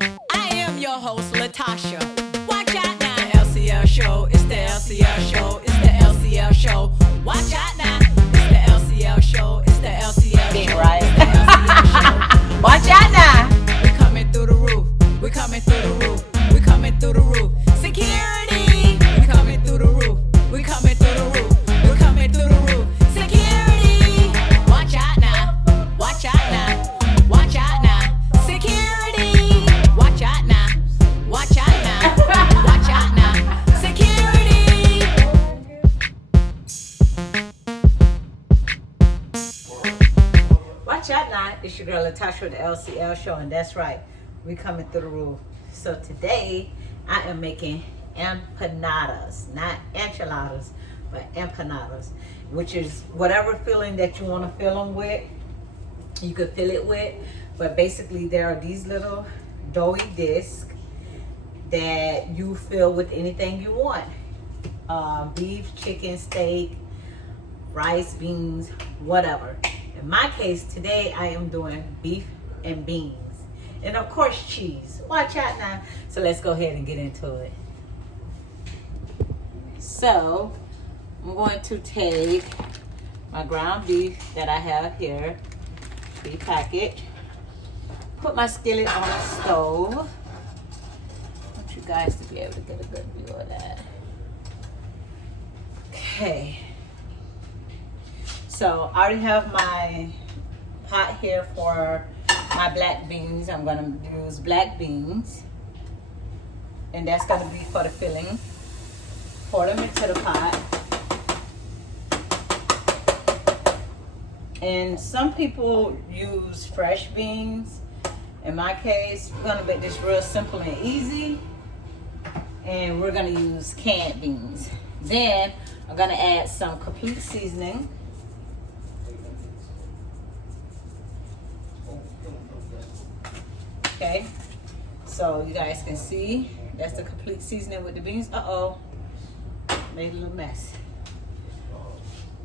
I am your host, Latasha. Watch out now. The LCL show. It's the LCL show. It's the LCL show. Watch out now. It's the LCL show. It's the LCL Being show. right. It's the LCL show. Watch out now. We coming through the roof. We coming through the roof. We coming through the roof. Security. We coming through the roof. We coming through the roof. We coming through the roof. Security. Watch out now. Watch out now. Watch out now. Security. Watch out now. Watch out now. Watch out now. Security. Watch out now. It's your girl Latasha with the LCL show, and that's right. We coming through the roof. So today I am making empanadas, not enchiladas, but empanadas, which is whatever filling that you want to fill them with. You could fill it with, but basically there are these little doughy discs that you fill with anything you want. Beef, chicken, steak, rice, beans, whatever. In my case today I am doing beef and beans, and of course cheese. Watch out now. So let's go ahead and get into it. So I'm going to take my ground beef that I have here, pre-packaged, put my skillet on the stove. I want you guys to be able to get a good view of that. Okay, so I already have my pot here for my black beans. I'm going to use black beans, and that's going to be for the filling. Pour them into the pot. And some people use fresh beans. In my case, we're going to make this real simple and easy, and we're going to use canned beans. Then I'm going to add some complete seasoning. Okay, so you guys can see that's the complete seasoning with the beans. Made a little mess.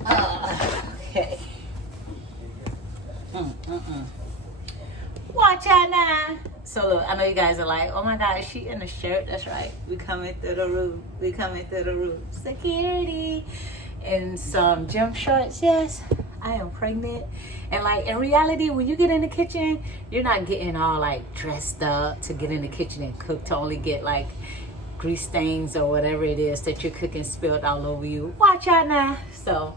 Okay. Watch out now. So look, I know you guys are like, oh my God, is she in a shirt? That's right. We coming through the roof. We coming through the roof. Security. And some gym shorts. Yes, I am pregnant. And like in reality, when you get in the kitchen, you're not getting all like dressed up to get in the kitchen and cook, to only get like grease stains or whatever it is that you're cooking spilled all over you. Watch out now. So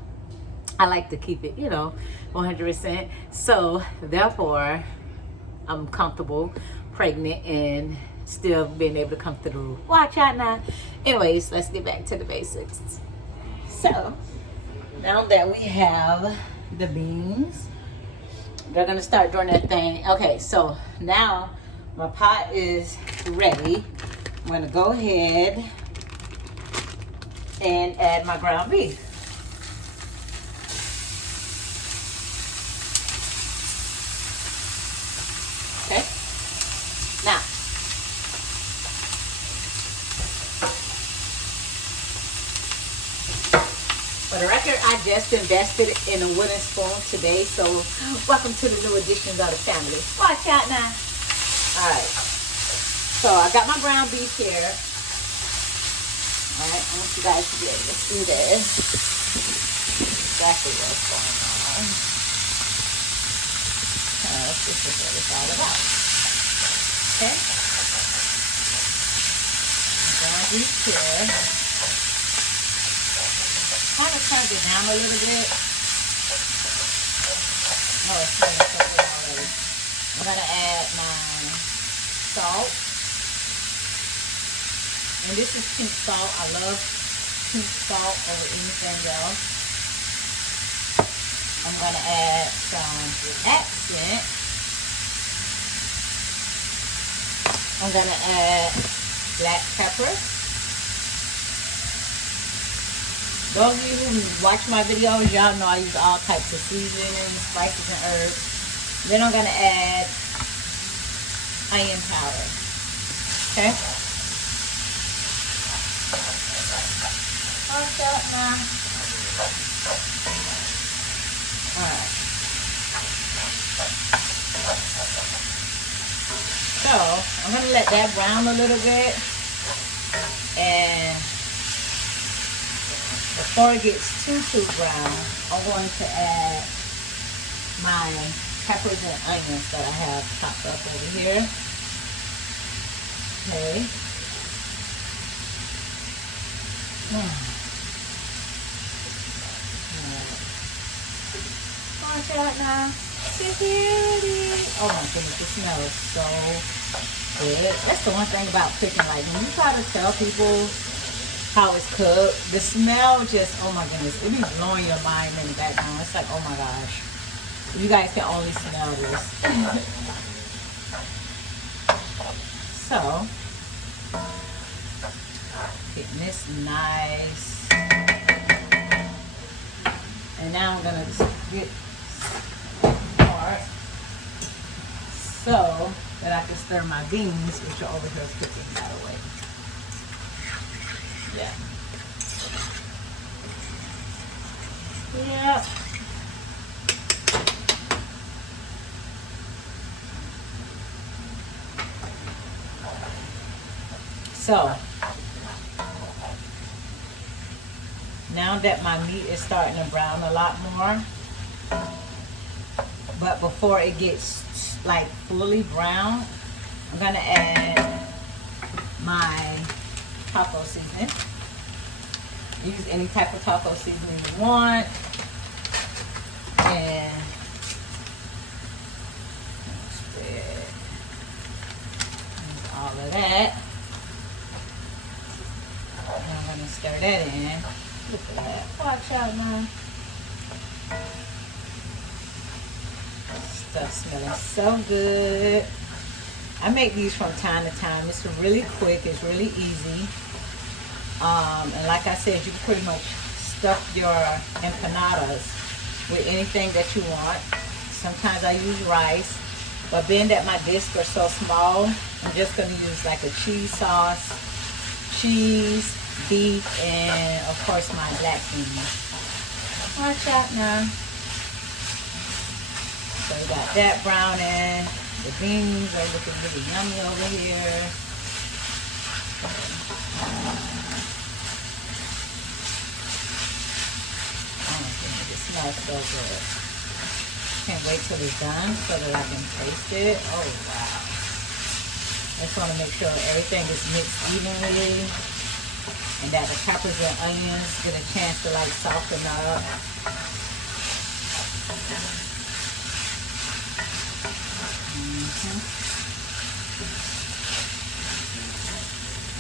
I like to keep it, 100%. So therefore, I'm comfortable, pregnant, and still being able to come through the roof. Watch out now. Anyways, let's get back to the basics. So now that we have the beans, they're gonna start doing their thing. Okay, so now my pot is ready. I'm gonna go ahead and add my ground beef. Okay, now for the record, I just invested in a wooden spoon today, so welcome to the new additions of the family. Watch out now. All right, so I got my ground beef here. All right, I want you guys to be able to see this. Exactly what's going on. This is what it's all about. Okay, ground beef here. Kind of turned it down a little bit. No, it's not already. I'm gonna add my salt, and this is pink salt. I love pink salt over anything else. I'm gonna add some accent. I'm gonna add black pepper. Those of you who watch my videos, y'all know I use all types of seasonings, spices, and herbs. Then I'm going to add onion powder. Okay? What's up now? Alright. So I'm gonna let that brown a little bit, and before it gets too brown, I'm going to add my peppers and onions that I have chopped up over here. Okay. Watch out now. Security. Oh my goodness, it smells so good. That's the one thing about cooking. Like when you try to tell people how it's cooked, the smell just, oh my goodness, it be blowing your mind in the background. It's like, oh my gosh. You guys can only smell this. So, getting this nice. And now I'm gonna get more so that I can stir my beans, which are over here cooking, by the way. Yeah. Yeah. So, now that my meat is starting to brown a lot more, but before it gets like fully brown, I'm gonna add my taco seasoning. Use any type of taco seasoning you want. And spread all of that. And I'm gonna stir that in. Look at that. Watch out now. Stuff smelling so good. I make these from time to time. It's really quick. It's really easy. And like I said, you can pretty much stuff your empanadas with anything that you want. Sometimes I use rice, but being that my discs are so small, I'm just going to use like a cheese sauce, cheese, beef, and of course my black beans. Watch out now. So we got that browning. The beans are looking really yummy over here. It smells so good. Can't wait till it's done so that I can taste it. Oh wow. I just want to make sure everything is mixed evenly and that the peppers and onions get a chance to like soften up.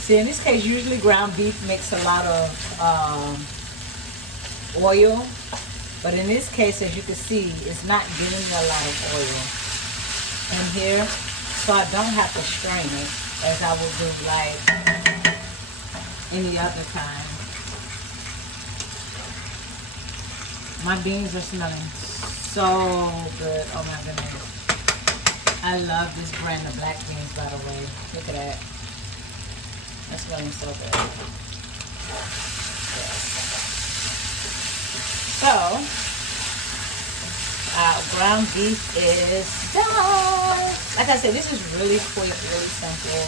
See, in this case, usually ground beef makes a lot of oil, but in this case, as you can see, it's not getting a lot of oil in here, so I don't have to strain it as I will do like any other time. My beans are smelling so good. Oh my goodness. I love this brand of black beans, by the way. Look at that. That's smelling so good. Yes. So, ground beef is done. Like I said, this is really quick, really simple.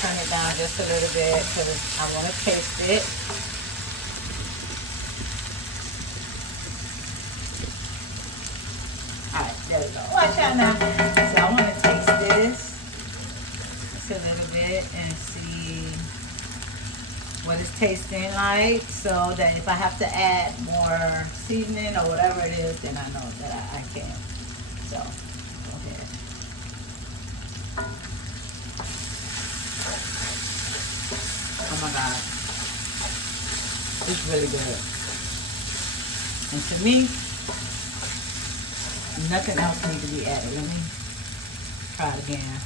Turn it down just a little bit because I want to taste it. Alright, there we go. Watch out now. So I want to taste this just a little bit and see what it's tasting like, so that if I have to add more seasoning or whatever it is, then I know that I can. So, go ahead. Oh my God. It's really good. And to me, nothing else needs to be added. Let me try it again.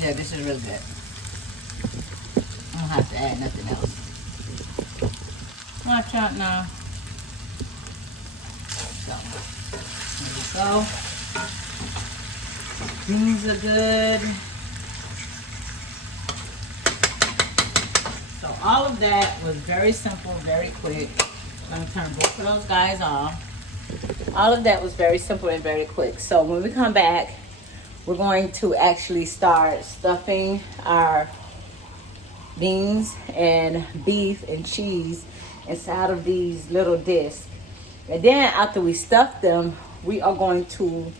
Yeah, this is really good. I don't have to add nothing else. Watch out now. So, there we go. Beans are good. So all of that was very simple, very quick. I'm going to turn both of those guys off. all of that was very simple and very quick. So when we come back, we're going to actually start stuffing our beans and beef and cheese inside of these little discs. And then after we stuff them, we are going to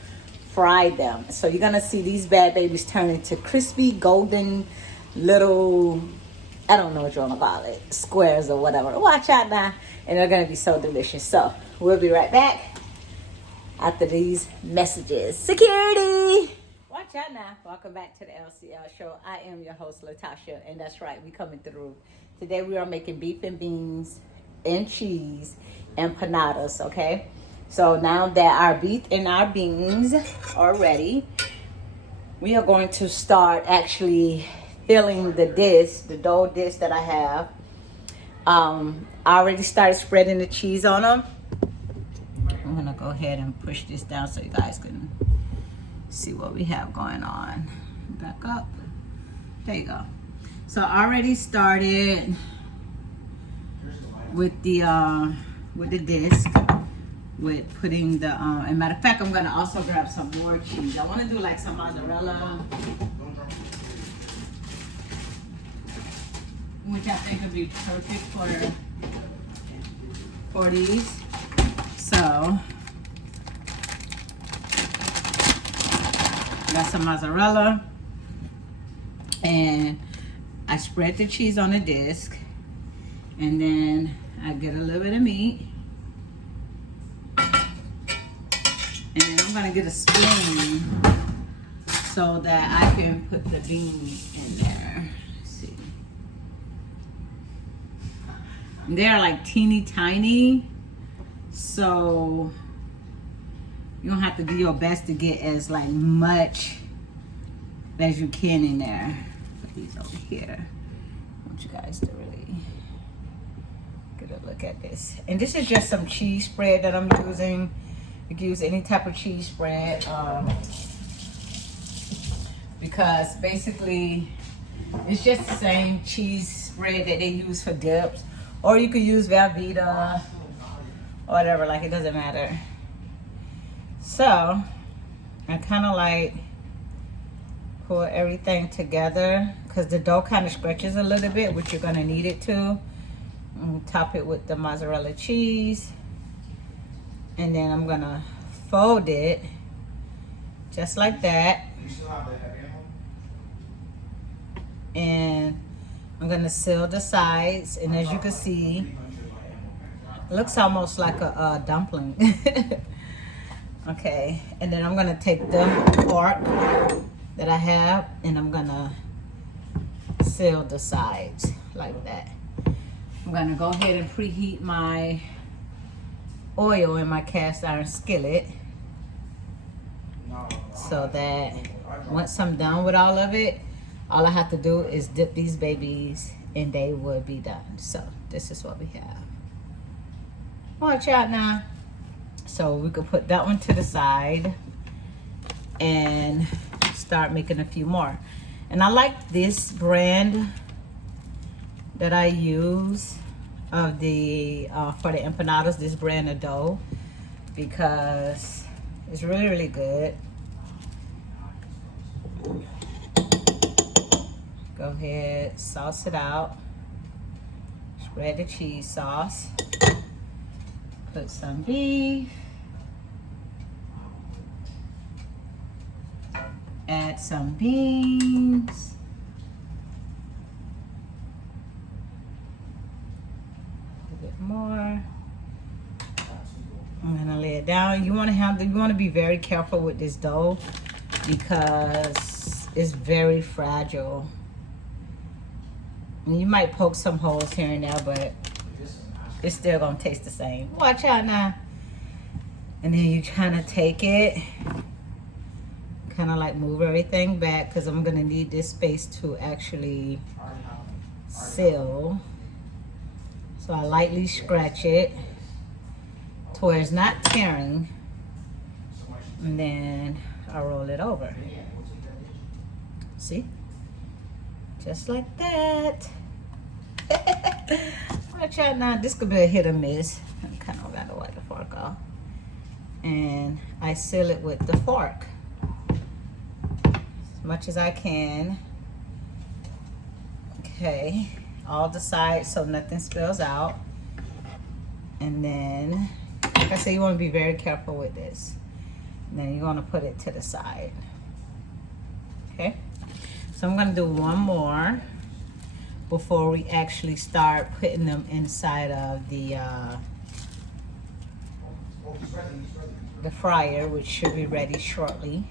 fry them. So you're gonna see these bad babies turn into crispy, golden little, I don't know what you wanna call it, squares or whatever. Watch out now. And they're gonna be so delicious. So we'll be right back after these messages. Security! Watch out now. Welcome back to the LCL show. I am your host, Latasha, and that's right, we coming through. Today we are making beef and beans and cheese empanadas, okay? So now that our beef and our beans are ready, we are going to start actually filling the disc, the dough disc that I have. I already started spreading the cheese on them. I'm gonna go ahead and push this down so you guys can see what we have going on. Back up. There you go. So I already started with the disc, with putting the and matter of fact, I'm gonna also grab some more cheese. I want to do like some mozzarella, which I think would be perfect for these. So got some mozzarella, and I spread the cheese on the disc, and then I get a little bit of meat, and then I'm gonna get a spoon so that I can put the beans in there. Let's see, and they're like teeny tiny, so you don't have to do your best to get as like much as you can in there. Put these over here. I want you guys to really get a look at this. And this is just some cheese spread that I'm using. You can use any type of cheese spread, because basically it's just the same cheese spread that they use for dips. Or you could use Velveeta or whatever, like it doesn't matter. So I kind of like pour everything together because the dough kind of stretches a little bit, which you're going to need it to. And top it with the mozzarella cheese, and then I'm going to fold it just like that. And I'm going to seal the sides, and as you can see, it looks almost like a dumpling. Okay, and then I'm gonna take the pork that I have, and I'm gonna seal the sides like that. I'm gonna go ahead and preheat my oil in my cast iron skillet so that once I'm done with all of it, all I have to do is dip these babies and they will be done. So this is what we have. Watch out now. So we could put that one to the side and start making a few more. And I like this brand that I use of the for the empanadas, this brand of dough, because it's really, really good. Go ahead, sauce it out. Spread the cheese sauce. Put some beef. Add some beans. A bit more. I'm gonna lay it down. You want to be very careful with this dough because it's very fragile. And you might poke some holes here and there, but it's still gonna taste the same. Watch out now. And then you kind of take it, kind of like move everything back because I'm gonna need this space to actually seal. So I lightly scratch it to where it's not tearing, and then I roll it over. See? Just like that. Watch out now. This could be a hit or miss. I kind of gotta wipe the fork off. and I seal it with the fork as much as I can. Okay, all the sides so nothing spills out. And then, like I said, you want to be very careful with this. And then you're going to put it to the side. Okay, so I'm going to do one more before we actually start putting them inside of the fryer, which should be ready shortly.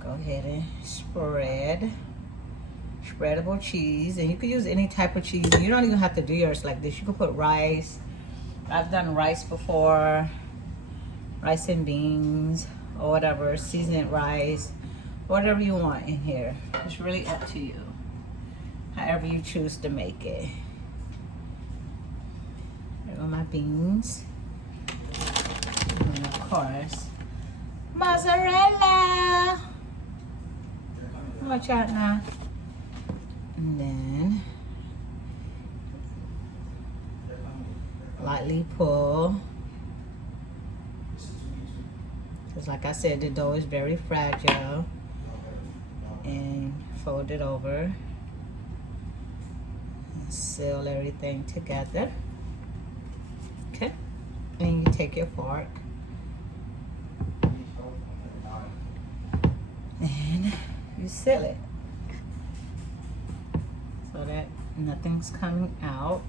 Go ahead and spread spreadable cheese, and you can use any type of cheese. You don't even have to do yours like this. You can put rice. I've done rice before, rice and beans or whatever, seasoned rice, whatever you want in here. It's really up to you, however you choose to make it. There go my beans, and of course mozzarella. Watch out now. And then lightly pull, because like I said, the dough is very fragile, and fold it over and seal everything together. Okay, and you take your fork and you seal it so that nothing's coming out.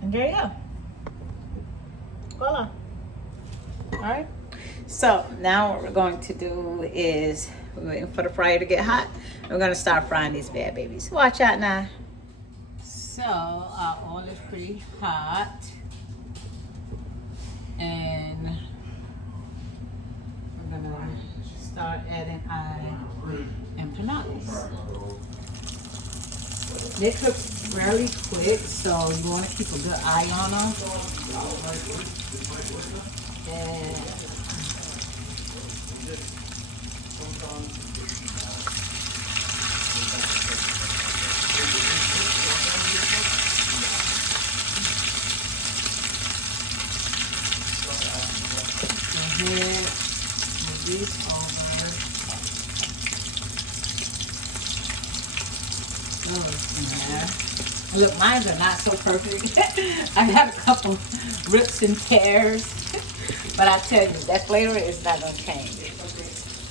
And there you go. Voila. All right. So now what we're going to do is we're waiting for the fryer to get hot. We're going to start frying these bad babies. Watch out now. So our oil is pretty hot, and we're going to start adding our empanadas. They cook fairly quick, so you want to keep a good eye on them. And go ahead, move these over. Yeah. Look, mine are not so perfect. I had a couple rips and tears, but I tell you, that flavor is not gonna change.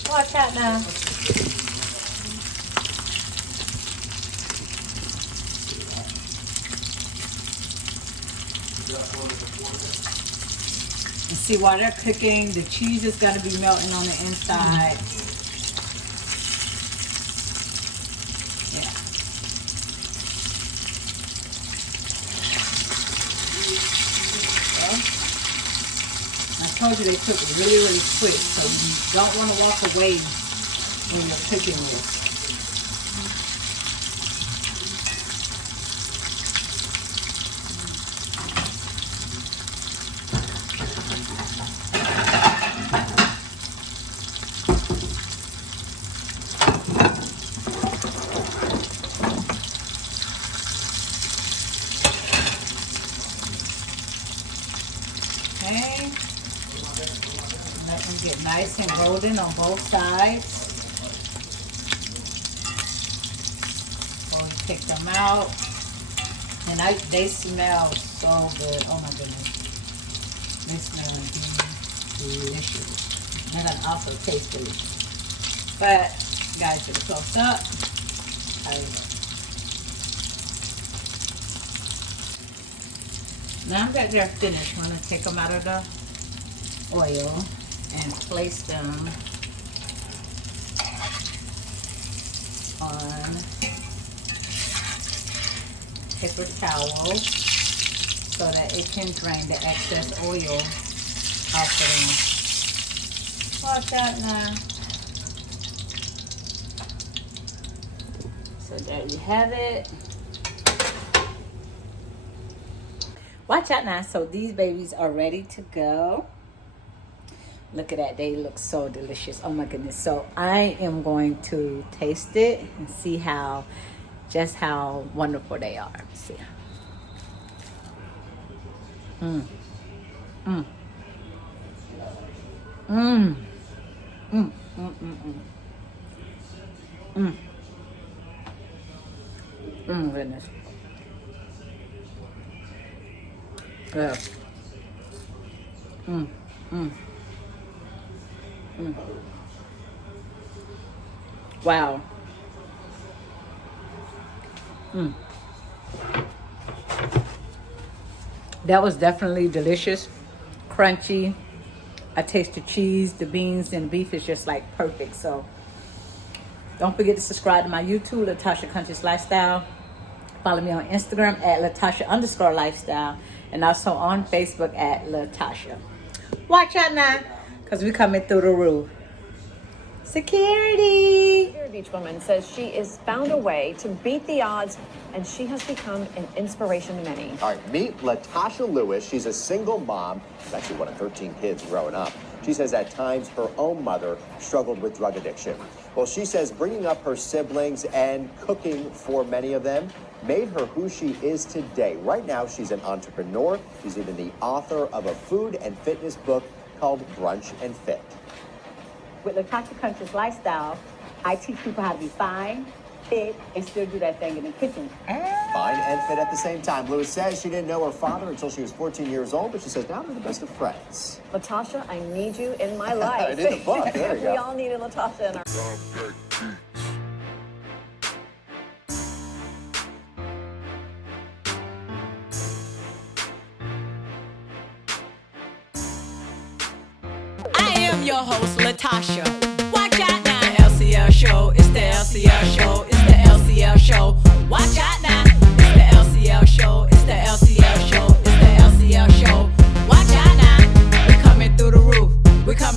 Watch out now. And see, while they're cooking, the cheese is gonna be melting on the inside. I told you they cook really, really quick, so you don't want to walk away when you're cooking this. Okay. Let them get nice and golden on both sides. Before we take them out. And they smell so good. Oh my goodness. They smell delicious. And they also taste delicious. But, guys, get close up. There you go. Now that they're finished, I'm going to take them out of the oil and place them on paper towel so that it can drain the excess oil off of them. Watch out now. So there you have it. Watch out now. So these babies are ready to go. Look at that. They look so delicious. Oh my goodness. So I am going to taste it and see just how wonderful they are. Let's see. Mmm. Mmm. Mmm. Mmm. Mmm. Mmm. Goodness. Yeah. Mmm. Mmm. Mmm. Wow. Mmm. That was definitely delicious, crunchy. I taste the cheese, the beans, and the beef is just like perfect. So don't forget to subscribe to my YouTube, Latasha Country's Lifestyle. Follow me on Instagram at Latasha_lifestyle, and also on Facebook at Latasha. Watch out now, because we coming through the roof. Security. Beach woman says she has found a way to beat the odds, and she has become an inspiration to many. All right, meet Latasha Lewis. She's a single mom. She's actually one of 13 kids growing up. She says at times her own mother struggled with drug addiction. Well, she says bringing up her siblings and cooking for many of them made her who she is today. Right now, she's an entrepreneur. She's even the author of a food and fitness book called Brunch and Fit. With Latasha Country's Lifestyle, I teach people how to be fine, fit, and still do that thing in the kitchen. Fine and fit at the same time. Lewis says she didn't know her father until she was 14 years old, but she says now they're the best of friends. Latasha, I need you in my life. I need the book. There you go. We all needed Latasha in our... I am your host, Latasha. Watch out now, LCL show. It's the LCL show. It's the LCL show. Watch out.